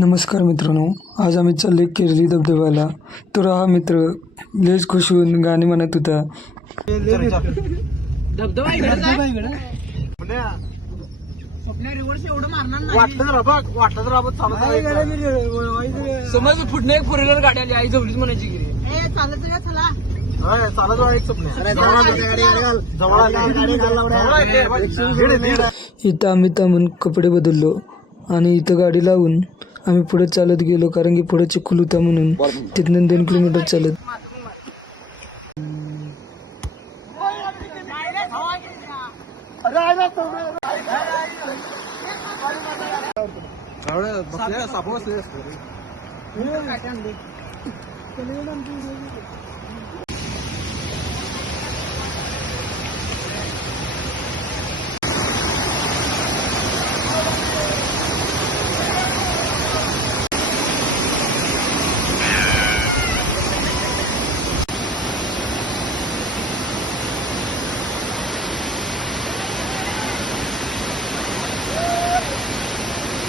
नमस्कार मित्रांनो आज आम्ही चाललोय केरली धबधब्याला. तर हा मित्र लेच खुश होऊन गाणे म्हणत होता. समज एक फोर व्हीलर गाडी आली आई जवळीच म्हणायची. इथं आम्ही थांबून कपडे बदललो आणि इथं गाडी लावून आम्ही पुढे चालत गेलो कारण की पुढे चिखल होता म्हणून तिथनं दोन किलोमीटर चालत